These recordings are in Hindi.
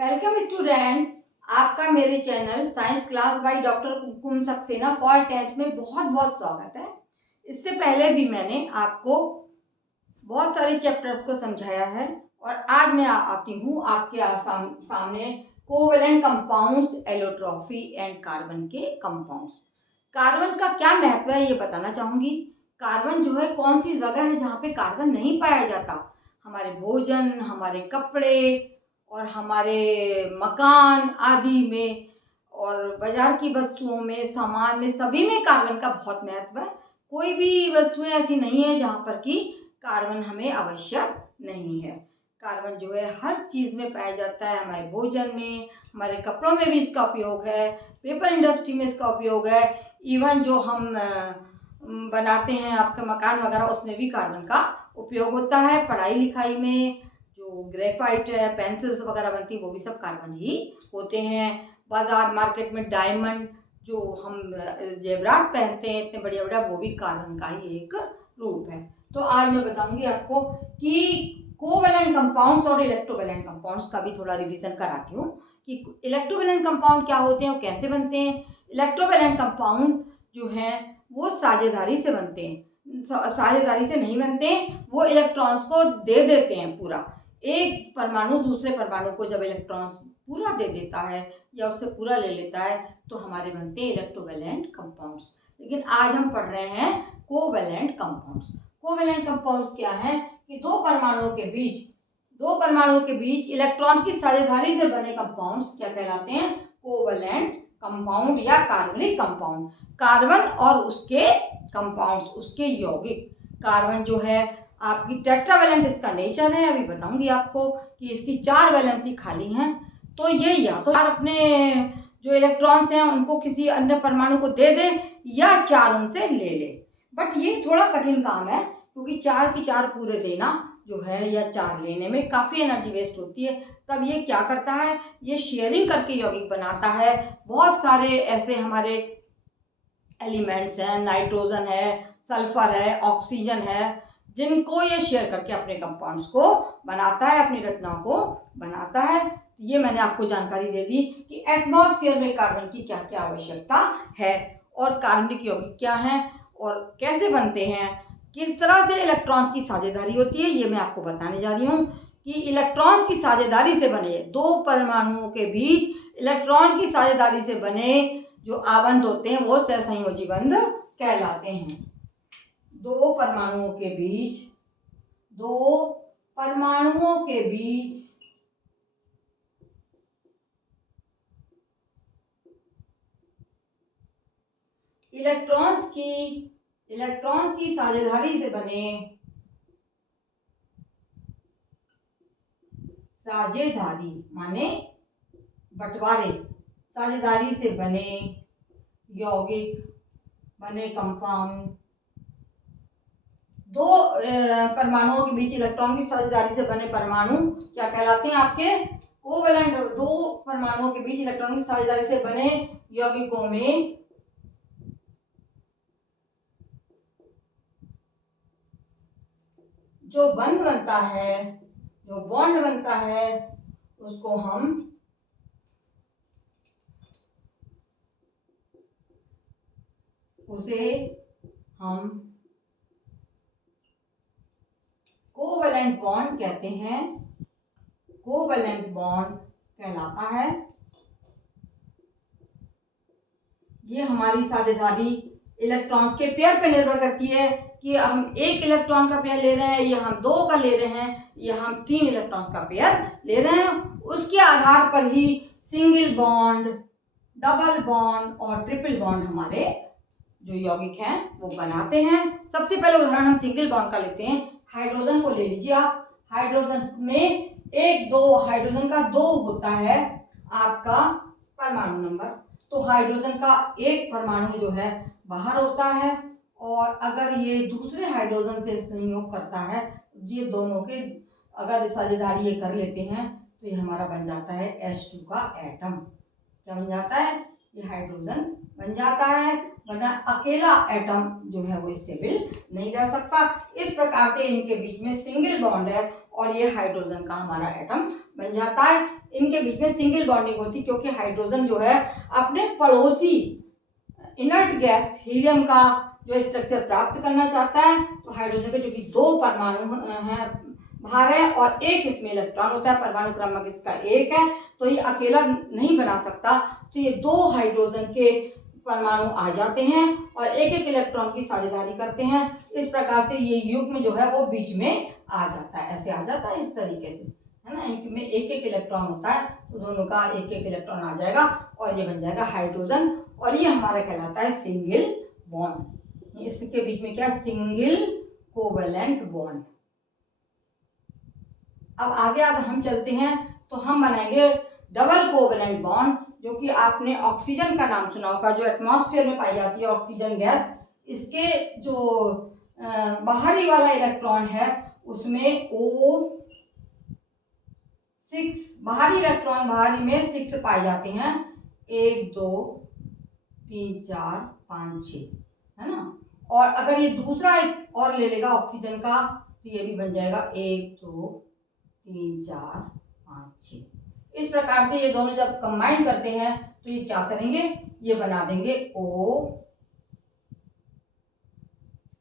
वेलकम स्टूडेंट्स, आपका मेरे channel science class by doctor Kumkum Saxena for 10th में बहुत बहुत स्वागत है। इससे पहले भी मैंने आपको बहुत सारे चैप्टर्स को समझाया है और आज मैं आती हूँ आपके सामने कोवेलेंट कंपाउंड्स, एलोट्रॉफी एंड कार्बन के कंपाउंड्स। कार्बन का क्या महत्व है ये बताना चाहूँगी। कार्बन जो है कौन सी जगह है जहाँ पे कार्बन नहीं पाया जाता। हमारे भोजन, हमारे कपड़े और हमारे मकान आदि में और बाजार की वस्तुओं में, सामान में, सभी में कार्बन का बहुत महत्व है। कोई भी वस्तुएं ऐसी नहीं है जहाँ पर कि कार्बन हमें आवश्यक नहीं है। कार्बन जो है हर चीज़ में पाया जाता है, हमारे भोजन में, हमारे कपड़ों में भी इसका उपयोग है, पेपर इंडस्ट्री में इसका उपयोग है, इवन जो हम बनाते हैं आपके मकान वगैरह उसमें भी कार्बन का उपयोग होता है। पढ़ाई लिखाई में जो ग्रेफाइट है, पेंसिल्स वगैरह बनती है वो भी सब कार्बन ही होते हैं। बाजार मार्केट में डायमंड जो हम जेवरात पहनते हैं इतने बढ़िया बढ़िया, वो भी कार्बन का ही एक रूप है। तो आज मैं बताऊंगी आपको कि कोवेलेंट कंपाउंड्स और इलेक्ट्रोवेलेंट कंपाउंड्स का भी थोड़ा रिवीजन कराती हूँ कि इलेक्ट्रोवेलेंट कंपाउंड क्या होते हैं और कैसे बनते हैं। इलेक्ट्रोवेलेंट कंपाउंड जो है वो साझेदारी से बनते हैं, साझेदारी से नहीं बनते, वो इलेक्ट्रॉन्स को दे देते हैं पूरा। एक परमाणु दूसरे परमाणु को जब इलेक्ट्रॉन्स पूरा दे देता है या उससे पूरा ले लेता है तो हमारे बनते हैं इलेक्ट्रोवेलेंट कंपाउंड्स। लेकिन आज हम पढ़ रहे हैं कोवेलेंट कंपाउंड्स। कोवेलेंट कंपाउंड्स क्या है कि दो परमाणुओं के बीच इलेक्ट्रॉन की साझेदारी से बने कंपाउंड्स क्या कहलाते हैं? कोवेलेंट कंपाउंड या कार्बनिक कंपाउंड। कार्बन और उसके कंपाउंड्स, उसके यौगिक। कार्बन जो है आपकी टेट्रावेलेंट इसका नेचर है, अभी बताऊंगी आपको कि इसकी 4 वैलेंसी खाली हैं। तो ये या तो अपने जो इलेक्ट्रॉन्स हैं उनको किसी अन्य परमाणु को दे दे या 4 उनसे ले ले। बट ये थोड़ा कठिन काम है क्योंकि 4 की 4 पूरे देना जो है या 4 लेने में काफ़ी एनर्जी वेस्ट होती है। तब ये क्या करता है, ये शेयरिंग करके यौगिक बनाता है। बहुत सारे ऐसे हमारे एलिमेंट्स हैं, नाइट्रोजन है, सल्फर है, ऑक्सीजन है, जिनको ये शेयर करके अपने कंपाउंड्स को बनाता है, अपनी रचनाओं को बनाता है। ये मैंने आपको जानकारी दे दी कि एटमॉस्फेयर में कार्बन की क्या क्या आवश्यकता है और कार्बनिक यौगिक क्या हैं और कैसे बनते हैं, किस तरह से इलेक्ट्रॉन्स की साझेदारी होती है, ये मैं आपको बताने जा रही हूँ कि इलेक्ट्रॉन्स की साझेदारी से बने, दो परमाणुओं के बीच इलेक्ट्रॉन की साझेदारी से बने जो आबंध होते हैं वो सहसंयोजी बंध कहलाते हैं। दो परमाणुओं के बीच इलेक्ट्रॉन्स की साझेदारी से बने, साझेदारी माने बंटवारे, साझेदारी से बने यौगिक, बने कंपाउंड। दो परमाणुओं के बीच इलेक्ट्रॉन की साझेदारी से बने परमाणु क्या कहलाते हैं? आपके कोवेलेंट। दो परमाणुओं के बीच इलेक्ट्रॉन की साझेदारी से बने यौगिकों में जो बंध बनता है, जो बॉन्ड बनता है, उसको हम कोवेलेंट बॉन्ड कहते हैं। कोवेलेंट बॉन्ड कहलाता है। ये हमारी साझेदारी इलेक्ट्रॉन्स के पेयर पे निर्भर करती है कि हम एक इलेक्ट्रॉन का पेयर ले रहे हैं या हम 2 का ले रहे हैं या हम 3 इलेक्ट्रॉन्स का पेयर ले रहे हैं। उसके आधार पर ही सिंगल बॉन्ड, डबल बॉन्ड और ट्रिपल बॉन्ड हमारे जो यौगिक हैं वो बनाते हैं। सबसे पहले उदाहरण हम सिंगल बॉन्ड का लेते हैं। हाइड्रोजन को ले लीजिए आप। हाइड्रोजन में हाइड्रोजन का 2 होता है आपका परमाणु नंबर। तो हाइड्रोजन का एक परमाणु जो है बाहर होता है और अगर ये दूसरे हाइड्रोजन से संयोग करता है, ये दोनों के अगर साझेदारी ये कर लेते हैं तो ये हमारा बन जाता है H2 का एटम। क्या बन जाता है? ये हाइड्रोजन बन जाता है, वरना अकेला एटम जो है वो स्टेबल नहीं रह सकता। इस प्रकार से इनके बीच में सिंगल बॉन्ड है और ये हाइड्रोजन का हमारा एटम बन जाता है। इनके बीच में सिंगल बॉन्डिंग होती है क्योंकि हाइड्रोजन जो है अपने पड़ोसी इनर्ट गैस हीलियम का जो स्ट्रक्चर प्राप्त करना चाहता है, तो हाइड्रोजन के जो कि 2 परमाणु हैं भार है और एक इसमें इलेक्ट्रॉन होता है, परमाणु क्रमांक इसका 1 है, तो ये अकेला नहीं बना सकता, तो ये 2 हाइड्रोजन के परमाणु आ जाते हैं और एक एक इलेक्ट्रॉन की साझेदारी करते हैं। इस प्रकार से ये युग्म जो है वो बीच में आ जाता है, ऐसे आ जाता है इस तरीके से, है ना। इनमें एक एक इलेक्ट्रॉन होता है तो दोनों का एक एक इलेक्ट्रॉन आ जाएगा और ये बन जाएगा हाइड्रोजन और ये हमारा कहलाता है सिंगल बॉन्ड। इसके बीच में क्या, सिंगल कोवेलेंट बॉन्ड। अब आगे अगर हम चलते हैं तो हम बनाएंगे डबल कोवेलेंट बॉन्ड, जो कि आपने ऑक्सीजन का नाम सुना होगा, जो एटमॉस्फेयर में पाई जाती है ऑक्सीजन गैस। इसके जो बाहरी वाला इलेक्ट्रॉन है उसमें O6 बाहरी इलेक्ट्रॉन बाहरी में 6 पाए जाते हैं, 1 2 3 4 5 6, है ना। और अगर ये दूसरा एक और ले लेगा ऑक्सीजन का तो ये भी बन जाएगा 1 2 3 4 5 6। इस प्रकार से ये दोनों जब कंबाइन करते हैं तो ये क्या करेंगे, ये बना देंगे O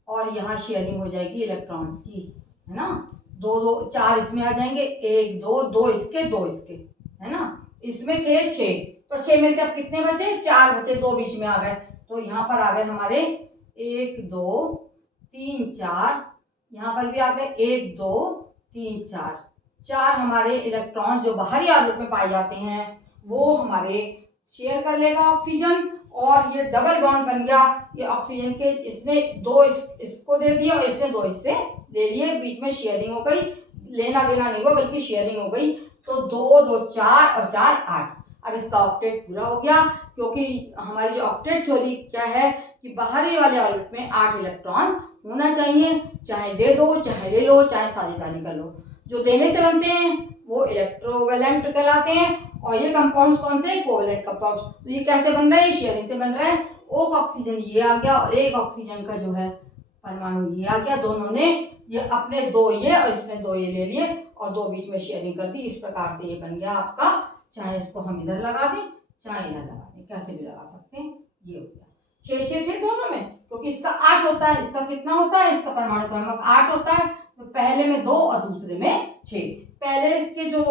और यहाँ शेयरिंग हो जाएगी इलेक्ट्रॉन्स की, है ना। 2 2 4 इसमें आ जाएंगे, 1 2 2 इसके 2 इसके, है ना। इसमें थे 6, तो 6 में से अब कितने बचे, 4 बचे, 2 बीच में आ गए, तो यहाँ पर आ गए हमारे 1 2 3 4, यहाँ पर भी आ गए 1 2 3 4। 4 हमारे इलेक्ट्रॉन जो बाहरी ऑर्बिट में पाए जाते हैं वो हमारे शेयर कर लेगा ऑक्सीजन और ये डबल बॉन्ड बन गया। ये ऑक्सीजन के इसने 2 इसको दे दिया और इसने 2 इससे दे लिए, बीच में शेयरिंग हो गई, लेना देना नहीं हुआ बल्कि शेयरिंग हो गई। तो 2 2 4 और 4 8। अब इसका ऑक्टेट पूरा हो गया क्योंकि हमारी जो ऑक्टेट थ्योरी क्या है कि बाहरी वाले ऑर्बिट में 8 इलेक्ट्रॉन होना चाहिए, चाहे दे दो चाहे ले लो चाहे साझेदारी कर लो। जो देने से बनते हैं वो इलेक्ट्रोवैलेंट कहलाते हैं और ये कंपाउंड्स कौन से, कोवैलेंट कंपाउंड्स। तो ये कैसे बन रहे हैं, शेयरिंग से बन रहे हैं। एक ऑक्सीजन ये आ गया और एक ऑक्सीजन का जो है परमाणु ये आ गया, दोनों ने ये अपने 2 ये और इसने 2 ये ले लिए और 2 बीच में शेयरिंग कर दी। इस प्रकार से ये बन गया आपका, चाहे इसको हम इधर लगा दें चाहे इधर लगा दें, कैसे भी लगा सकते हैं। ये हो गया 6 थे दोनों में क्योंकि इसका 8 होता है, इसका कितना होता है, इसका परमाणु क्रमांक 8 होता है, तो पहले में 2 और दूसरे में 6। पहले इसके जो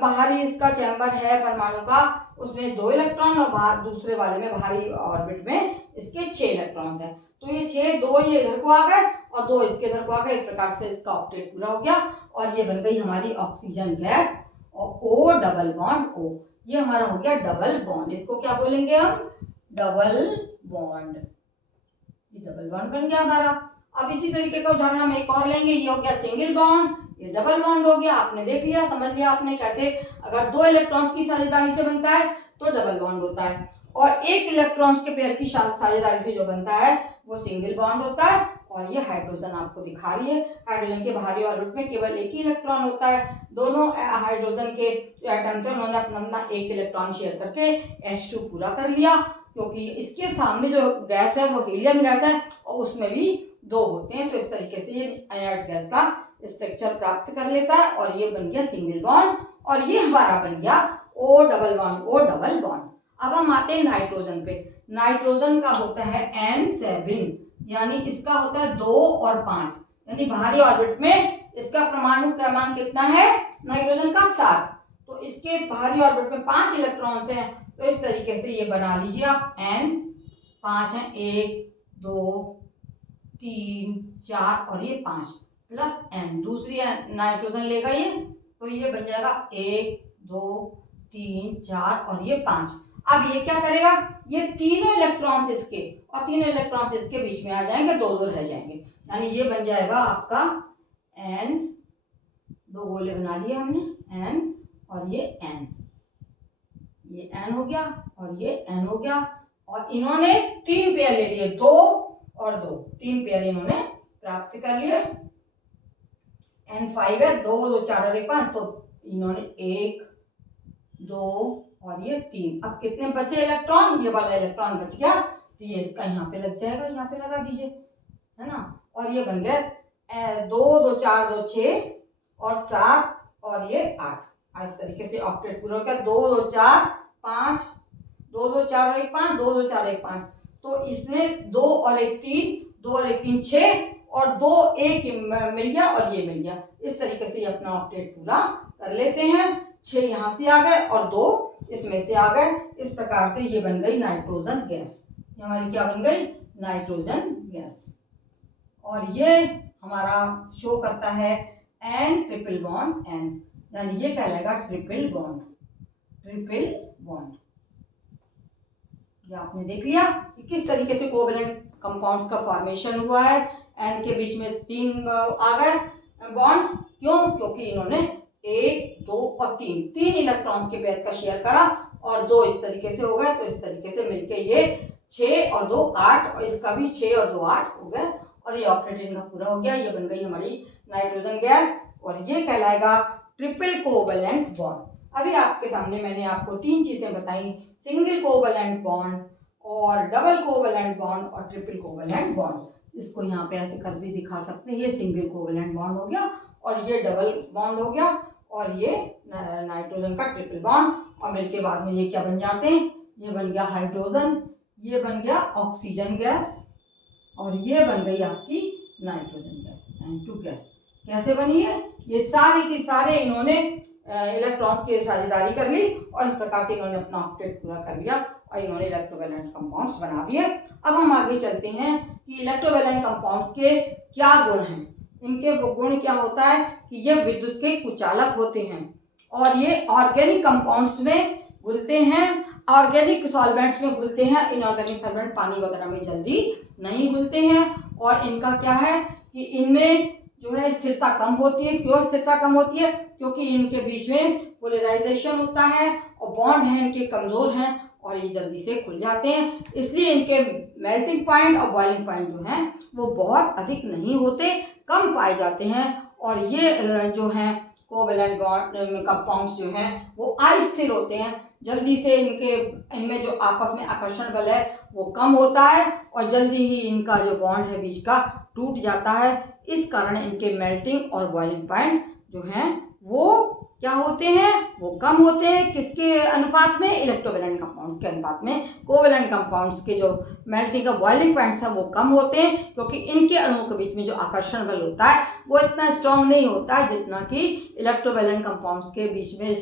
बाहरी इसका चैम्बर है परमाणु का उसमें 2 इलेक्ट्रॉन और बाहर दूसरे वाले में बाहरी ऑर्बिट में इसके 6 इलेक्ट्रॉन है, तो ये 6 2 ये इधर को आ गए और 2 इसके इधर को आ गए। इस प्रकार से इसका ऑक्टेट पूरा हो गया और ये बन गई हमारी ऑक्सीजन गैस और O डबल बॉन्ड O, ये हमारा हो गया डबल बॉन्ड। इसको क्या बोलेंगे हम, डबल बॉन्ड। ये डबल बॉन्ड बन गया हमारा। अब इसी तरीके का उदाहरण हम एक और लेंगे, ये हो गया सिंगल बॉन्ड, ये डबल बॉन्ड हो गया। आपने देख लिया, समझ लिया आपने, कैसे अगर 2 इलेक्ट्रॉन्स की साझेदारी से बनता है तो डबल बॉन्ड होता है और 1 इलेक्ट्रॉन्स के पेयर की साझेदारी से जो बनता है वो सिंगल बॉन्ड होता है। और ये हाइड्रोजन आपको दिखा रही है, हाइड्रोजन के बाहरी ऑर्बिट में केवल 1 ही इलेक्ट्रॉन होता है। दोनों हाइड्रोजन के एटम्स हैं उन्होंने अपना 1 इलेक्ट्रॉन शेयर करके H2 पूरा कर लिया क्योंकि इसके सामने जो गैस है वो हीलियम गैस है और उसमें भी 2 होते हैं, तो इस तरीके से ये इनर्ट गैस का स्ट्रक्चर प्राप्त कर लेता है और ये बन गया सिंगल बॉन्ड और ये हमारा बन गया O double bond O double bond. अब हम आते हैं नाइट्रोजन पे। नाइट्रोजन का होता है N7, यानी इसका होता है 2 और 5, यानी बाहरी ऑर्बिट में इसका परमाणु क्रमांक कितना है नाइट्रोजन का 7, तो इसके बाहरी ऑर्बिट में 5 इलेक्ट्रॉन्स हैं। तो इस तरीके से ये बना लीजिए आप, N 5 है, 1 2 3 4 और ये 5 प्लस N, दूसरी नाइट्रोजन लेगा ये, तो ये बन जाएगा 1 2 3 4 और ये 5। अब ये क्या करेगा, ये तीनों इलेक्ट्रॉन्स इसके और तीनों इलेक्ट्रॉन्स इसके बीच में आ जाएंगे, 2 2 रह जाएंगे, यानी ये बन जाएगा आपका N, 2 गोले बना लिए हमने N और ये N, ये N हो गया और ये N हो गया और इन्होंने 3 पेयर ले लिए, 2 और 2, 3 पेयर इन्होंने प्राप्त कर लिए। N5 है, 2 2 4 और 1 5, तो इन्होंने 1 2 और ये 3। अब कितने बचे इलेक्ट्रॉन, ये वाला इलेक्ट्रॉन बच गया तो ये इसका यहाँ पे लग जाएगा, यहाँ पे लगा दीजिए, है ना। और ये बन गए 2 2 4 2 6 और 7 और ये 8। इस तरीके से ऑक्टेट पूरा हो गया। 2 2 4 5, 2 2 4 और 1 5, 2 2 4 1 5। तो इसने 2 और 1 3, 2 और 1 3 6 और 2 1 मिल गया और ये मिल गया। इस तरीके से ये अपना ऑक्टेट पूरा कर लेते हैं। 6 यहाँ से आ गए और 2 इसमें से आ गए। इस प्रकार से ये बन गई नाइट्रोजन गैस। ये हमारी क्या बन गई? Nitrogen gas. और ये हमारा शो करता है N ट्रिपल बॉन्ड N, यानी ये कहलाएगा ट्रिपल बॉन्ड। ट्रिपल बॉन्ड ये आपने देख लिया कि किस तरीके से कोवेलेंट कंपाउंड्स का फॉर्मेशन हुआ है। N के बीच में 3 आ गए बॉन्ड्स। क्यों? क्योंकि इन्होंने 1 2 और 3 इलेक्ट्रॉन्स के पेयर का शेयर करा और 2 इस तरीके से हो गए। तो इस तरीके से मिलके ये 6 और 2 8 और इसका भी 6 और 2 8 हो गए और ये ऑक्टेट इनका पूरा हो गया। ये बन गई हमारी नाइट्रोजन गैस और ये कहलाएगा ट्रिपल कोवेलेंट बॉन्ड। अभी आपके सामने मैंने आपको 3 चीजें बताई, सिंगल कोवेलेंट बॉन्ड और डबल कोवेलेंट बॉन्ड और ट्रिपल कोवेलेंट बॉन्ड। इसको यहाँ पे ऐसे कर भी दिखा सकते हैं। ये सिंगल कोवेलेंट बॉन्ड हो गया और ये डबल बॉन्ड हो गया और ये नाइट्रोजन का ट्रिपल बॉन्ड। और मिलके बाद में ये क्या बन जाते हैं? ये बन गया हाइड्रोजन, ये बन गया ऑक्सीजन गैस और ये बन गई आपकी नाइट्रोजन गैस, N2 गैस। कैसे बनी है? ये सारी की सारे इन्होंने इलेक्ट्रॉन्स की साझेदारी कर ली और इस प्रकार से इन्होंने अपना ऑक्टेट पूरा कर लिया और इन्होंने इलेक्ट्रोवैलेंट कंपाउंड्स बना दिए। अब हम आगे चलते हैं कि इलेक्ट्रोवैलेंट कंपाउंड्स के क्या गुण हैं। इनके गुण क्या होता है कि ये विद्युत के कुचालक होते हैं और ये ऑर्गेनिक कंपाउंड्स में घुलते हैं, ऑर्गेनिक सॉल्वेंट्स में घुलते हैं। इनऑर्गेनिक सॉल्वेंट पानी वगैरह में जल्दी नहीं घुलते हैं। और इनका क्या है कि इनमें जो है स्थिरता कम होती है। क्यों स्थिरता कम होती है? क्योंकि इनके बीच में पोलराइजेशन होता है और बॉन्ड है इनके कमजोर हैं और ये जल्दी से खुल जाते हैं। इसलिए इनके मेल्टिंग पॉइंट और बॉइलिंग पॉइंट जो हैं वो बहुत अधिक नहीं होते, कम पाए जाते हैं। और ये जो हैं कोवेलेंट कंपाउंड्स जो हैं वो अस्थिर होते हैं। जल्दी से इनमें जो आपस में आकर्षण बल है वो कम होता है और जल्दी ही इनका जो बॉन्ड है बीच का टूट जाता है। इस कारण इनके मेल्टिंग और बॉइलिंग पॉइंट जो हैं वो क्या होते हैं? वो कम होते हैं। किसके अनुपात में? इलेक्ट्रोवैलेंट कंपाउंड्स के अनुपात में। कोवेलेंट कंपाउंड्स के जो मेल्टिंग और बॉइलिंग पॉइंट्स हैं वो कम होते हैं क्योंकि इनके अणुओं के बीच में जो आकर्षण बल होता है वो इतना स्ट्रांग नहीं होता है जितना कि इलेक्ट्रोवैलेंट कंपाउंड्स के बीच में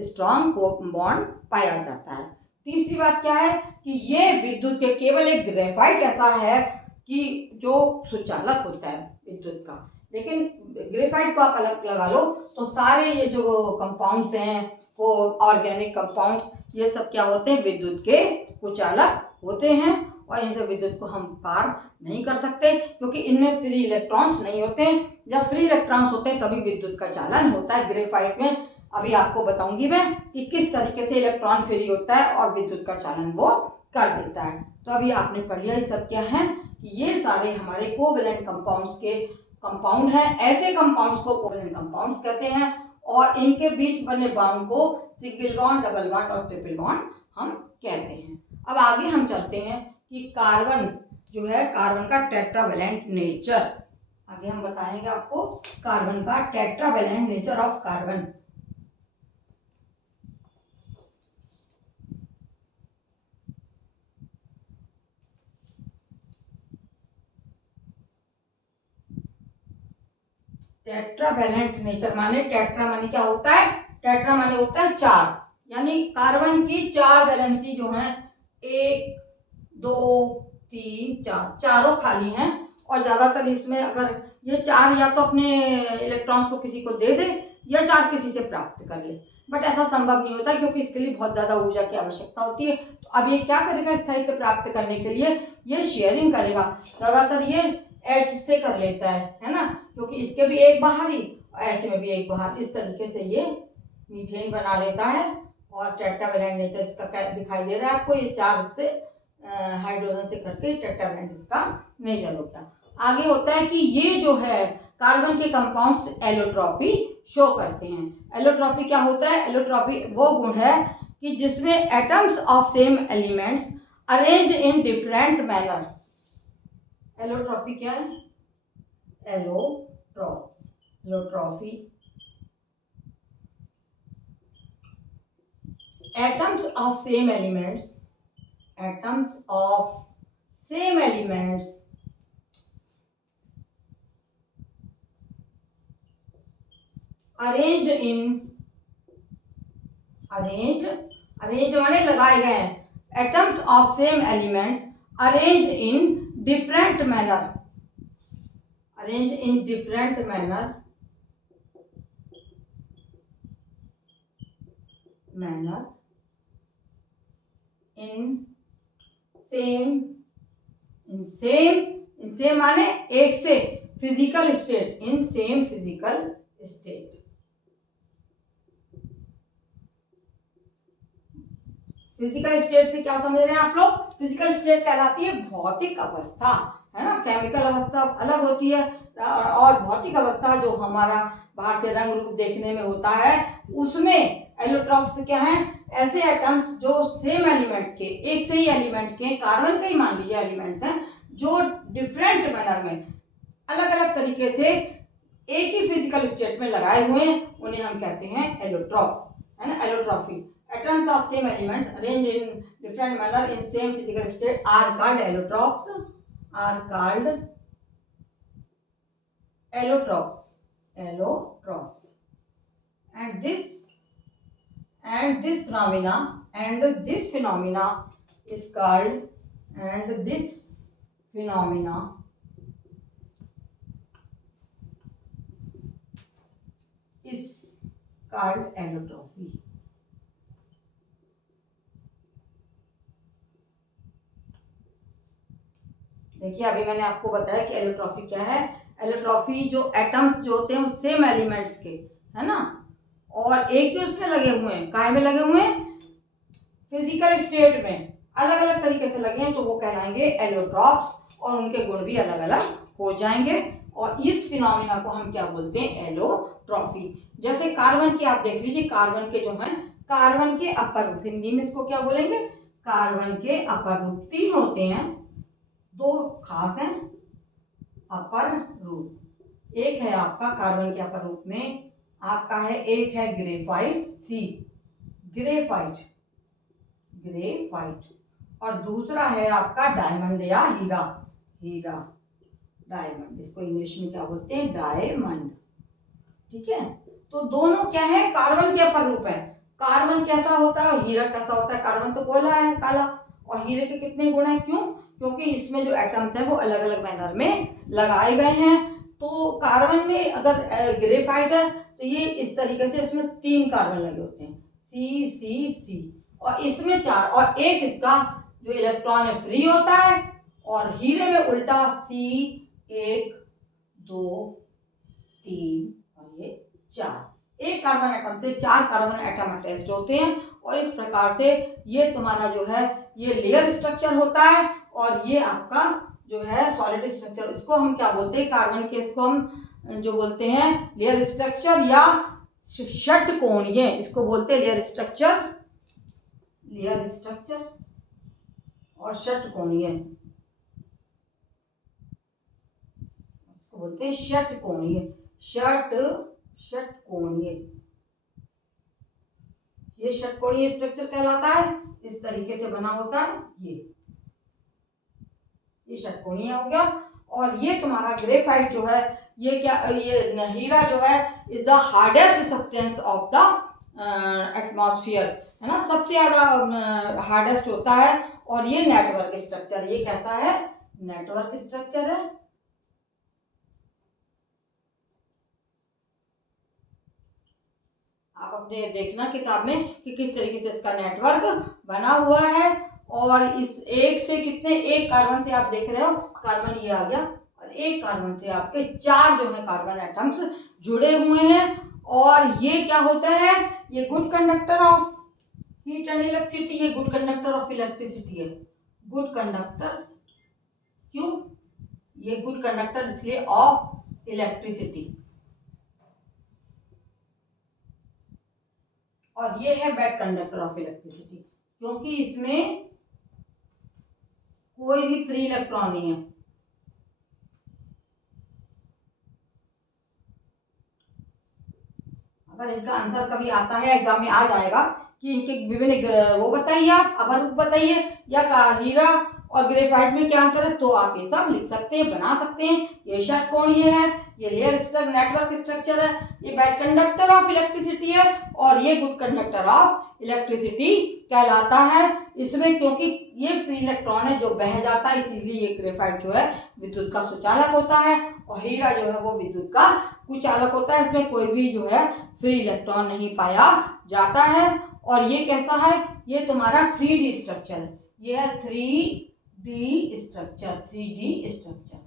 स्ट्रांग बॉन्ड पाया जाता है। तीसरी बात क्या है कि ये विद्युत के केवल एक ग्रेफाइट ऐसा है कि जो सुचालक होता है विद्युत का। लेकिन ग्रेफाइट को आप अलग लगा लो तो सारे ये जो कंपाउंड्स हैं वो ऑर्गेनिक कंपाउंड्स ये सब क्या होते हैं? विद्युत के कुचालक होते हैं और इनसे विद्युत को हम पार नहीं कर सकते क्योंकि इनमें फ्री इलेक्ट्रॉन्स नहीं होते हैं। जब फ्री इलेक्ट्रॉन्स होते हैं तभी विद्युत का चालन होता है ग्रेफाइट में। अभी आपको बताऊंगी मैं कि किस तरीके से इलेक्ट्रॉन फ्री होता है और विद्युत का चालन वो कर देता है। तो अभी आपने पढ़ लिया ये सब क्या है कि ये सारे हमारे कोवेलेंट कंपाउंड्स के कंपाउंड हैं। ऐसे कंपाउंड्स को कोवेलेंट कंपाउंड्स कहते हैं और इनके बीच बने बॉन्ड को सिंगल बॉन्ड, डबल बॉन्ड और ट्रिपल बॉन्ड हम कहते हैं। अब आगे हम चलते हैं कि कार्बन जो है, कार्बन का टेट्रावैलेंट नेचर। आगे हम बताएंगे आपको कार्बन का tetravalent nature of carbon. Tetravalent nature माने टेट्रा माने क्या होता है? टेट्रा माने होता है 4, यानी कार्बन की 4 वैलेंसी जो है 1 2 3 4, चारों खाली हैं। और ज्यादातर इसमें अगर ये 4 या तो अपने इलेक्ट्रॉन्स को किसी को दे दे या 4 किसी से प्राप्त कर ले, बट ऐसा संभव नहीं होता क्योंकि इसके लिए बहुत ज्यादा ऊर्जा की आवश्यकता होती है। तो अब ये क्या करेगा? स्थायित्व प्राप्त करने के लिए ये शेयरिंग करेगा। ज्यादातर ये H से कर लेता है ना, क्योंकि इसके भी एक बाहरी H में भी एक बाहर, इस तरीके से ये मीथेन बना लेता है। और टेट्रावैलेंट नेचर इसका क्या दिखाई दे रहा है आपको? ये 4 से हाइड्रोजन से करके टेट्रावैलेंट इसका नेचर होता है। आगे होता है कि ये जो है कार्बन के कंपाउंड्स एलोट्रॉपी शो करते हैं। एलोट्रॉपी क्या होता है? एलोट्रॉपी वो गुण है कि जिसमें atoms of same elements arrange in different manner. Allotropy क्या है? Allotropy atoms of same elements, atoms of same elements arranged in, arranged माने लगाए गए हैं, atoms of same elements arranged in different manner, arranged in different manner, manner in same, in same, in same माने एक से, physical state, in same physical state. Physical state से क्या समझ रहे हैं आप लोग? फिजिकल स्टेट कहलाती है भौतिक अवस्था, है ना। केमिकल अवस्था अलग होती है और भौतिक अवस्था जो हमारा बाहर से रंग रूप देखने में होता है, उसमें एलोट्रॉप्स क्या है? ऐसे एटम्स जो सेम एलिमेंट्स के, एक से ही एलिमेंट के, कार्बन के ही मान लीजिए एलिमेंट्स हैं, जो डिफरेंट मैनर में, अलग अलग तरीके से एक ही फिजिकल स्टेट में लगाए हुए हैं, उन्हें हम कहते हैं एलोट्रॉप्स, है ना, एलोट्रॉफी। Atoms of same elements arranged in different manner in same physical state are called allotrops, are called allotrops, allotrops. And this phenomena, and this phenomena is called, and this phenomena is called allotrophy. देखिए अभी मैंने आपको बताया कि एलोट्रॉफी क्या है। एलोट्रॉफी जो एटम्स जो होते हैं वो सेम एलिमेंट्स के, है ना, और एक ही उसमें लगे हुए हैं, काहे में लगे हुए हैं? फिजिकल स्टेट में अलग अलग तरीके से लगे हैं, तो वो कहलाएंगे एलोट्रॉप्स, और उनके गुण भी अलग अलग हो जाएंगे। और इस फिनोमिना को हम क्या बोलते हैं? एलोट्रॉफी। जैसे कार्बन की आप देख लीजिए, कार्बन के जो है, कार्बन के अपर रूप, हिंदी में इसको क्या बोलेंगे? कार्बन के अपर रूप। तीन होते हैं, दो खास हैं अपर रूप। एक है आपका कार्बन के अपर रूप में आपका है, एक है ग्रेफाइट, सी ग्रेफाइट, ग्रेफाइट, और दूसरा है आपका डायमंड या हीरा, हीरा, डायमंड, इसको इंग्लिश में क्या बोलते हैं? डायमंड। ठीक है, तो दोनों क्या है? कार्बन के अपर रूप है। कार्बन कैसा होता है और हीरा कैसा होता है? कार्बन तो कोयला है, काला, और हीरे के कितने गुण हैं? क्यों? क्योंकि इसमें जो एटम्स हैं वो अलग अलग मैनर में लगाए गए हैं। तो कार्बन में अगर ग्रेफाइट है तो ये इस तरीके से, इसमें 3 कार्बन लगे होते हैं, सी सी सी, और इसमें 4, और एक इसका जो इलेक्ट्रॉन है फ्री होता है, और हीरे में उल्टा, सी 1 2 3 और ये 4, एक कार्बन एटम से 4 कार्बन एटम अटैच्ड होते हैं। और इस प्रकार से ये तुम्हारा जो है ये लेयर स्ट्रक्चर होता है, और ये आपका जो है सॉलिड स्ट्रक्चर। इसको हम क्या बोलते हैं? कार्बन के, इसको हम जो बोलते हैं लेयर स्ट्रक्चर या षटकोणीय, इसको बोलते हैं लेयर स्ट्रक्चर, लेयर स्ट्रक्चर और षटकोणीय, इसको बोलते हैं षटकोणीय, षटकोणीय। ये षटकोणीय स्ट्रक्चर कहलाता है, इस तरीके से बना होता है, ये षटकोणीय हो गया। और ये तुम्हारा ग्रेफाइट जो है, ये क्या, ये हीरा जो है is the hardest substance of the atmosphere, है ना, सबसे ज्यादा हार्डेस्ट होता है। और ये नेटवर्क स्ट्रक्चर, ये कैसा है? नेटवर्क स्ट्रक्चर है। आप अपने देखना किताब में कि किस तरीके से इसका नेटवर्क बना हुआ है। और इस एक से कितने, एक कार्बन से आप देख रहे हो, कार्बन ये आ गया, और एक कार्बन से आपके 4 जो है कार्बन एटम्स जुड़े हुए हैं। और ये क्या होता है? ये good conductor of heat and electricity, ये गुड कंडक्टर ऑफ इलेक्ट्रिसिटी है, गुड कंडक्टर। क्यों? ये गुड कंडक्टर इसलिए ऑफ इलेक्ट्रिसिटी। और ये है बैड कंडक्टर ऑफ इलेक्ट्रिसिटी, क्योंकि इसमें कोई भी फ्री इलेक्ट्रॉन नहीं है। अगर इनका आंसर कभी आता है, एग्जाम में आ जाएगा कि इनके विभिन्न वो बताइए, आप अपरूप बताइए, या हीरा और ग्रेफाइट में क्या अंतर है, तो आप ये सब लिख सकते हैं, बना सकते हैं। ये षटकोण ये है, ये लेयर स्ट्रक्चर नेटवर्क स्ट्रक्चर है, ये बैड कंडक्टर ऑफ इलेक्ट्रिसिटी है, और ये गुड कंडक्टर ऑफ इलेक्ट्रिसिटी कहलाता है। इसमें क्योंकि ये फ्री इलेक्ट्रॉन है जो बह जाता है, इसीलिए ये ग्रेफाइट जो है विद्युत का सुचालक होता है, और हीरा जो है वो विद्युत का कुचालक होता है। इसमें कोई भी जो है फ्री इलेक्ट्रॉन नहीं पाया जाता है। और ये कहता है ये तुम्हारा 3D स्ट्रक्चर है, ये है 3D स्ट्रक्चर, 3D स्ट्रक्चर।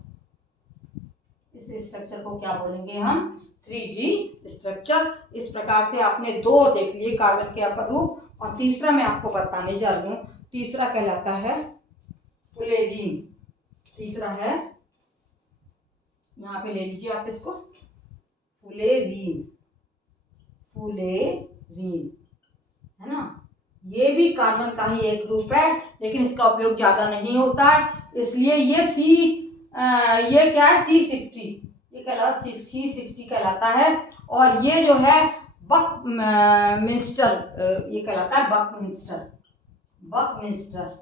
इस स्ट्रक्चर को क्या बोलेंगे हम, 3D स्ट्रक्चर। इस प्रकार से आपने दो देख लिए कार्बन के अपरूप, और तीसरा मैं आपको बताने जा रही हूँ। तीसरा कहलाता है फुलेरीन। तीसरा है, यहाँ पे ले लीजिए आप इसको, फुलेरीन। फुलेरीन है ना, ये भी कार्बन का ही एक रूप है, लेकिन इसका उपयोग ज्यादा नहीं होता है, इसलिए ये ये क्या है, C60, ये कहलाता C60 कहलाता है। और ये जो है बकमिंस्टर, ये कहलाता है बकमिंस्टर। बकमिंस्टर,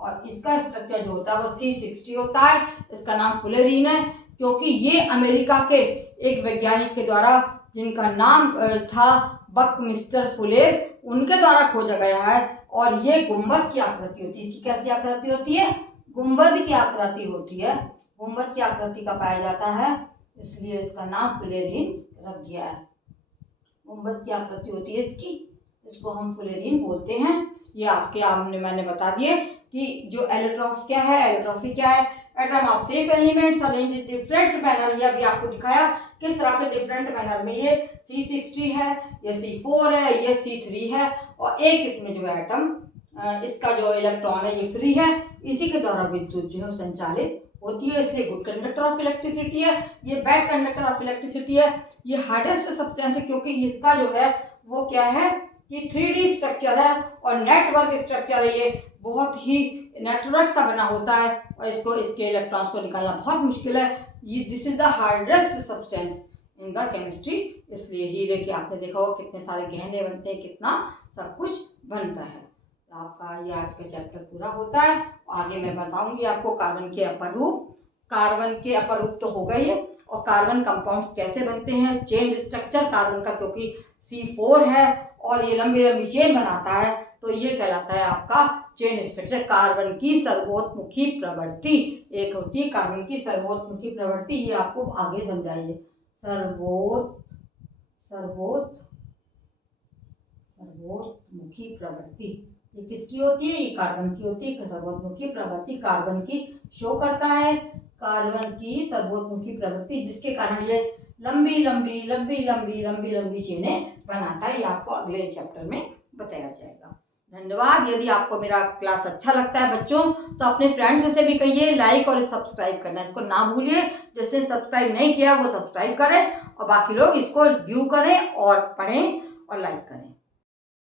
और इसका स्ट्रक्चर जो होता है वो C60 होता है। इसका नाम फुलेरीन है, क्योंकि ये अमेरिका के एक वैज्ञानिक के द्वारा, जिनका नाम था बकमिस्टर फुलेर, उनके द्वारा खोजा गया है। और ये गुंबद की आकृति होती है। इसकी कैसी आकृति होती है, गुंबद की आकृति होती है, गुंबद की आकृति का पाया जाता है, इसलिए इसका नाम फुलेरीन रख दिया है। गुंबद की आकृति होती है इसकी, इसको हम फुलेरीन बोलते हैं। ये आपके मैंने बता दिए कि जो एलोट्रॉफ क्या है, एलोट्रॉफी क्या है, atom of safe elements arrange in different manner. ये अभी आपको दिखाया किस तरह से डिफरेंट मैनर में ये C60 है, ये C4 है, ये C3 है, और एक इसमें जो एटम, इसका जो इलेक्ट्रॉन है ये फ्री है, इसी के द्वारा विद्युत जो है संचालित होती है, इसलिए गुड कंडक्टर ऑफ इलेक्ट्रिसिटी है। ये बैड कंडक्टर ऑफ इलेक्ट्रिसिटी है। ये हार्डेस्ट सब्सटेंस है, क्योंकि इसका जो है वो क्या है कि 3D स्ट्रक्चर है और नेटवर्क स्ट्रक्चर है। ये बहुत ही नेटवर्क सा बना होता है, और इसके इलेक्ट्रॉन्स को निकालना बहुत मुश्किल है। ये this is the hardest substance in the chemistry. इसलिए हीरे के आपने देखा होगा कितने सारे गहने बनते हैं, कितना सब कुछ बनता है। तो आपका ये आज का चैप्टर पूरा होता है। आगे मैं बताऊंगी आपको कार्बन के अपरूप। कार्बन के अपरूप तो हो गई है, और कार्बन कंपाउंड्स कैसे बनते हैं, चेन स्ट्रक्चर कार्बन का, क्योंकि C4 है और ये लंबी लंबी चेन बनाता है, तो ये कहलाता है आपका चेन स्ट्रक्चर। कार्बन की सर्वोत्मुखी प्रवृत्ति एक होती है, कार्बन की सर्वोत्मुखी प्रवृत्ति, ये आपको आगे समझाइए। सर्वोत्मुखी प्रवृत्ति ये किसकी होती है, ये कार्बन की होती है। सर्वोत्मुखी प्रवृत्ति कार्बन की शो करता है, कार्बन की सर्वोत्मुखी प्रवृत्ति, जिसके कारण ये लंबी लंबी लंबी लंबी लंबी लंबी चेनें बनाता है। ये आपको अगले चैप्टर में बताया जाएगा। धन्यवाद। यदि आपको मेरा क्लास अच्छा लगता है बच्चों, तो अपने फ्रेंड्स से भी कहिए लाइक और सब्सक्राइब करना, इसको ना भूलिए। जिसने सब्सक्राइब नहीं किया वो सब्सक्राइब करें, और बाकी लोग इसको व्यू करें और पढ़ें और लाइक करें।